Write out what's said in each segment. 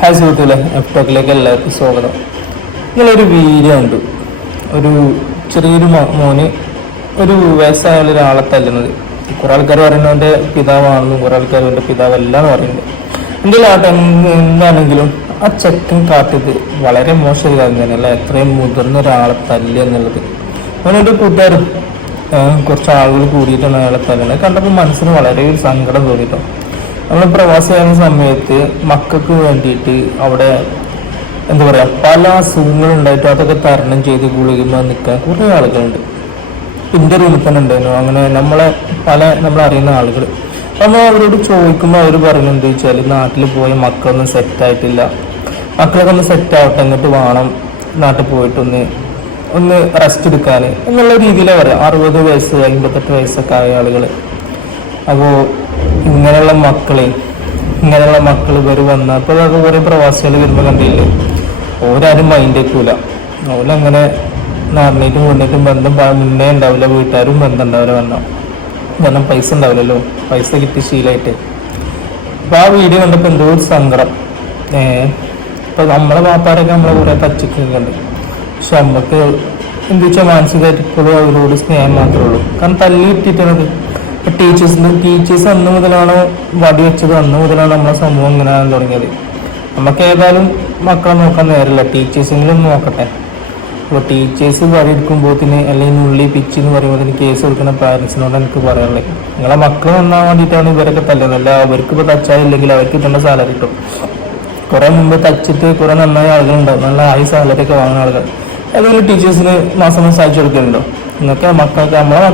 Hi സുഹൃത്തുക്കളെ, എഫ്ടോക്കിലേക്ക് എല്ലാവർക്കും സ്വാഗതം. ഇങ്ങനൊരു വീഡിയോ ഉണ്ട്. ഒരു ചെറിയൊരു മോന് ഒരു വയസ്സായ ഒരാളെ തല്ലുന്നത്. കുറെ ആൾക്കാർ പറയുന്നവൻ്റെ പിതാവാണെന്നും കുറെ ആൾക്കാർ എൻ്റെ പിതാവല്ല എന്ന് പറയുന്നത്. എൻ്റെ ആട്ടെ എന്താണെങ്കിലും ആ ചെക്കൻ കാട്ടിയത് വളരെ മോശം കാര്യം തന്നെയല്ല. എത്രയും മുതിർന്ന ഒരാളെ തല്ലുക എന്നുള്ളത്. അവനൊരു കൂട്ടുകാരും കുറച്ച് ആളുകൾ കൂടിയിട്ടാണ് അയാളെ തല്ലുന്നത്. കണ്ടപ്പോൾ മനസ്സിന് വളരെ ഒരു സങ്കടം തോന്നിയിട്ടോ. നമ്മൾ പ്രവാസിയാകുന്ന സമയത്ത് മക്കൾക്ക് വേണ്ടിയിട്ട് അവിടെ എന്താ പറയുക, പല അസുഖങ്ങൾ ഉണ്ടായിട്ടും അതൊക്കെ തരണം ചെയ്ത് ഗുളികമ്മ നിൽക്കാൻ കുറേ ആളുകളുണ്ട്. എൻ്റെ റൂമിൽ തന്നെ ഉണ്ടായിരുന്നു അങ്ങനെ നമ്മളറിയുന്ന ആളുകൾ. നമ്മൾ അവരോട് ചോദിക്കുമ്പോൾ അവർ പറയുന്നത് എന്താ വെച്ചാൽ, നാട്ടിൽ പോയ മക്കളൊന്നും സെറ്റായിട്ടില്ല, മക്കളൊക്കെ ഒന്ന് സെറ്റാവട്ടെ, എന്നിട്ട് വേണം നാട്ടിൽ പോയിട്ടൊന്ന് റെസ്റ്റ് എടുക്കാൻ എന്നുള്ള രീതിയിലാണ് പറയാം. 60 വയസ്സ് 58 വയസ്സൊക്കെ ആയ ആളുകൾ. അപ്പോൾ ഇങ്ങനെയുള്ള മക്കൾ ഇവർ വന്നപ്പോൾ അതൊക്കെ കുറേ പ്രവാസികൾ വരുമ്പോൾ കണ്ടില്ലേ, ഓരാരും മൈൻഡ് വെക്കൂല. ഓരങ്ങനെ നാടിനേറ്റും കൊണ്ടിട്ടും ബന്ധം മുന്നേ ഉണ്ടാവില്ല, വീട്ടുകാരും ബന്ധം ഉണ്ടാവില്ല. കാരണം പൈസ ഉണ്ടാവില്ലല്ലോ, പൈസ കിട്ടി ശീലമായിട്ട്. അപ്പോൾ ആ വീഡിയോ കണ്ടപ്പോൾ എന്തോ ഒരു സങ്കടം. ഇപ്പം നമ്മളെ വാപ്പാരൊക്കെ നമ്മളെ കുറേ തച്ചിട്ടുണ്ട്. പക്ഷെ നമുക്ക് എന്താ വെച്ചാൽ മാനസികമായിട്ട് ഇപ്പോഴും അവരോട് സ്നേഹം മാത്രമേ ഉള്ളൂ. കാരണം തല്ലി കിട്ടിയിട്ടാണത്. ടീച്ചേഴ്സ് അന്ന് മുതലാണോ വടി വെച്ചത്, അന്ന് മുതലാണ് നമ്മളെ സമൂഹം ഇങ്ങനെയാണ് തുടങ്ങിയത്. നമുക്ക് ഏതായാലും മക്കളെ നോക്കാൻ നേരമില്ല, ടീച്ചേഴ്സെങ്കിലും നോക്കട്ടെ. അപ്പോൾ ടീച്ചേഴ്സ് വടി എടുക്കുമ്പോഴത്തിന് അല്ലെങ്കിൽ ഉള്ളി പിച്ച് എന്ന് പറയുമ്പോൾ കേസ് കൊടുക്കുന്ന പാരൻസിനോട് എനിക്ക് പറയാനുള്ളത്, നിങ്ങളെ മക്കൾ വന്നാൽ വേണ്ടിയിട്ടാണ് ഇവരൊക്കെ തല്ലുന്നില്ല. അവർക്ക് ഇപ്പോൾ തച്ചാലില്ലെങ്കിൽ അവർക്ക് കിട്ടേണ്ട സാലറി കിട്ടും. കുറേ മുമ്പ് തച്ചിട്ട് കുറേ നന്നായ ആളുകളുണ്ടാവും, നല്ല ഹൈ സാലറി ഒക്കെ വാങ്ങുന്ന ആളുകൾ. ഏതെങ്കിലും ടീച്ചേഴ്സിന് മാസം അയച്ചു കൊടുക്കലുണ്ടോ? നിങ്ങൾക്ക് മക്കൾക്ക് നമ്മളെ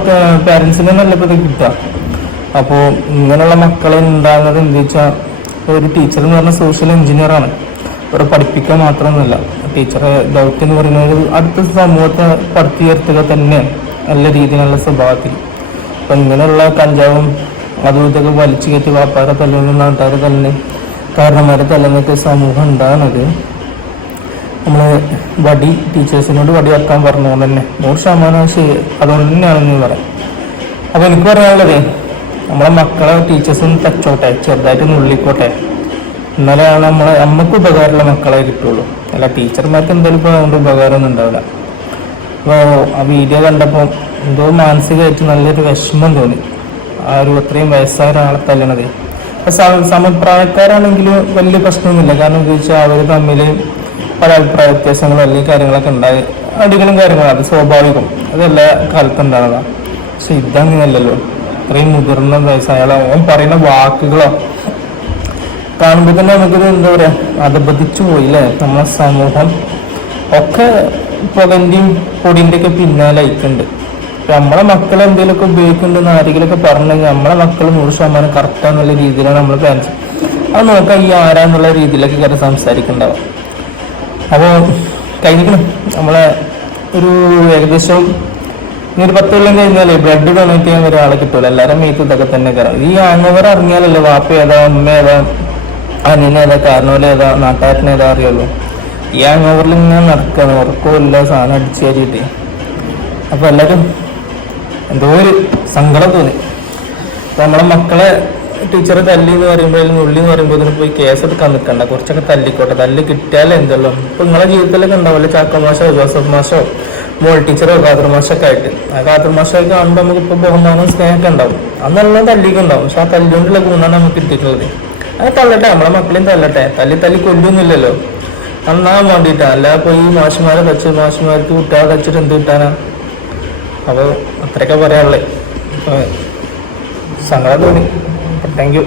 പാരൻസിനെ നല്ല ഇപ്പോൾ കിട്ടുക. അപ്പോൾ ഇങ്ങനെയുള്ള മക്കളെ ഉണ്ടാകുന്നത് എന്താ വെച്ചാൽ, ഒരു ടീച്ചർ എന്ന് പറഞ്ഞാൽ സോഷ്യൽ എഞ്ചിനീയറാണ്. ഇവിടെ പഠിപ്പിക്കാൻ മാത്രമൊന്നുമല്ല. ടീച്ചറെ ദൗത്യം എന്ന് പറയുന്നത് അടുത്ത സമൂഹത്തെ പടുത്തുയർത്തുക തന്നെയാണ്, നല്ല രീതിയിലുള്ള സ്വഭാവത്തിൽ. അപ്പം ഇങ്ങനെയുള്ള കഞ്ചാവും അതും ഇതൊക്കെ വലിച്ചു കയറ്റി വാപ്പാരെ തല്ലുന്ന നാട്ടുകാരെ തല്ലുന്ന കാരണന്മാരെ തല്ലുന്നൊക്കെ സമൂഹം ഉണ്ടാകുന്നത് നമ്മൾ ടീച്ചേഴ്സിനോട് വടി വെക്കാൻ പറഞ്ഞതുകൊണ്ട് തന്നെ 100% അതുകൊണ്ട് തന്നെയാണെന്ന് പറയാം. അപ്പോൾ എനിക്ക് പറയാനുള്ളത്, നമ്മളെ മക്കളെ ടീച്ചേഴ്സൊന്ന് തച്ചോട്ടെ, ചെറുതായിട്ട് നുള്ളിക്കോട്ടെ, എന്നാലാണ് നമുക്ക് ഉപകാരമുള്ള മക്കളെ കിട്ടുള്ളൂ. അല്ല ടീച്ചർമാർക്ക് എന്തായാലും ഇപ്പോൾ അതുകൊണ്ട് ഉപകാരമൊന്നും ഉണ്ടാവില്ല. അപ്പോൾ ആ വീഡിയോ കണ്ടപ്പോൾ എന്തോ മാനസികമായിട്ട് നല്ലൊരു വിഷമം തോന്നി. ആ ഒരു അത്രയും വയസ്സായ ഒരാളെ തല്ലണത്. സമപ്രായക്കാരാണെങ്കിൽ വലിയ പ്രശ്നമൊന്നുമില്ല. കാരണം എന്താ വെച്ചാൽ അവർ തമ്മിൽ പല അഭിപ്രായ വ്യത്യാസങ്ങളും അല്ലെങ്കിൽ കാര്യങ്ങളൊക്കെ ഉണ്ടായി അടികളും കാര്യങ്ങളും, അത് സ്വാഭാവികം, അതെല്ലാ കാലത്തും ഉണ്ടാകുന്നതാണ്. പക്ഷെ ഇതങ്ങനെയല്ലല്ലോ. ഇത്രയും മുതിർന്ന വയസ്സായ അവൻ പറയുന്ന വാക്കുകളോ കാണുമ്പോൾ തന്നെ നമുക്കിത് എന്താ പറയുക, അധപതിച്ചു പോയില്ലേ. നമ്മളെ സമൂഹം ഒക്കെ പുകന്റെയും പൊടിൻ്റെ ഒക്കെ പിന്നാലെ അയക്കുന്നുണ്ട്. നമ്മളെ മക്കൾ എന്തെങ്കിലുമൊക്കെ ഉപയോഗിക്കുന്നുണ്ടെന്ന് ആരെങ്കിലുമൊക്കെ പറഞ്ഞെങ്കിൽ നമ്മളെ മക്കൾ 100% കറക്റ്റാന്നുള്ള രീതിയിലാണ് നമ്മൾ പാരൻസ് അത് നോക്കാം. ഈ ആരാന്നുള്ള രീതിയിലൊക്കെ കാര്യം സംസാരിക്കുന്നുണ്ടാവാം. അപ്പോൾ കഴിഞ്ഞിരിക്കണം നമ്മളെ ഒരു ഏകദേശം ഒരു 10 കൊല്ലം കഴിഞ്ഞാലേ ബ്ലഡ് ഡൊണേറ്റ് ചെയ്യാൻ ഒരാളെ കിട്ടുമല്ലോ. എല്ലാവരും മേത്ത് ഇതൊക്കെ തന്നെ കയറാം. ഈ ആങ്ങവർ അറിഞ്ഞാലല്ലേ വാപ്പ ഏതാ, അമ്മ ഏതാ, അനിയനേതാ, കാരണവരേതാ, നാട്ടുകാരനേതാ അറിയുള്ളൂ. ഈ ആങ്ങവറിൽ ഇങ്ങനെ നടക്കുകയാണ്, ഉറക്കമില്ല, സാധനം അടിച്ചു കയറിയിട്ട്. അപ്പോൾ എല്ലാവരും എന്തോ ഒരു സങ്കടം തോന്നി. അപ്പോൾ നമ്മളെ മക്കളെ ടീച്ചറെ തല്ലി എന്ന് പറയുമ്പോൾ, അല്ലെങ്കിൽ ഉള്ളി എന്ന് പറയുമ്പോൾ ഇതിന് പോയി കേസെടുക്കാൻ നിൽക്കണ്ട, കുറച്ചൊക്കെ തല്ലിക്കോട്ടെ. തല്ലി കിട്ടിയാലേ എന്തല്ലോ. ഇപ്പം നിങ്ങളെ ജീവിതത്തിലൊക്കെ ഉണ്ടാവില്ല, ചാക്കോ മാഷോ ജോസഫ് മാഷോ മോൾ ടീച്ചറോ ഖാദർ മാഷൊക്കെ ആയിട്ട്. ആ ഖാദർ മാഷൊക്കെ കാണുമ്പോൾ നമുക്ക് ഇപ്പോൾ ബഹുമാനവും സ്നേഹമൊക്കെ ഉണ്ടാവും. അന്നെല്ലാം തല്ലിയൊക്കെ ഉണ്ടാവും. പക്ഷെ ആ തല്ലുകൊണ്ടുള്ള ഗുണമാണ് നമുക്ക് കിട്ടിയിട്ടുള്ളത്. അത് തല്ലട്ടെ, നമ്മളെ മക്കളെയും തല്ലട്ടെ. തല്ലി കൊല്ലൊന്നുമില്ലല്ലോ, നന്നാകാൻ വേണ്ടിയിട്ടാണ്. അല്ലാതെ പോയി മാഷുമാരെ തച്ച് മാഷുമാർക്ക് കുട്ടികളെ തച്ചിട്ട് എന്ത് കിട്ടാനാ? അപ്പോൾ അത്രയൊക്കെ പറയാനുള്ളത്. സങ്കടം തോന്നി. Thank you.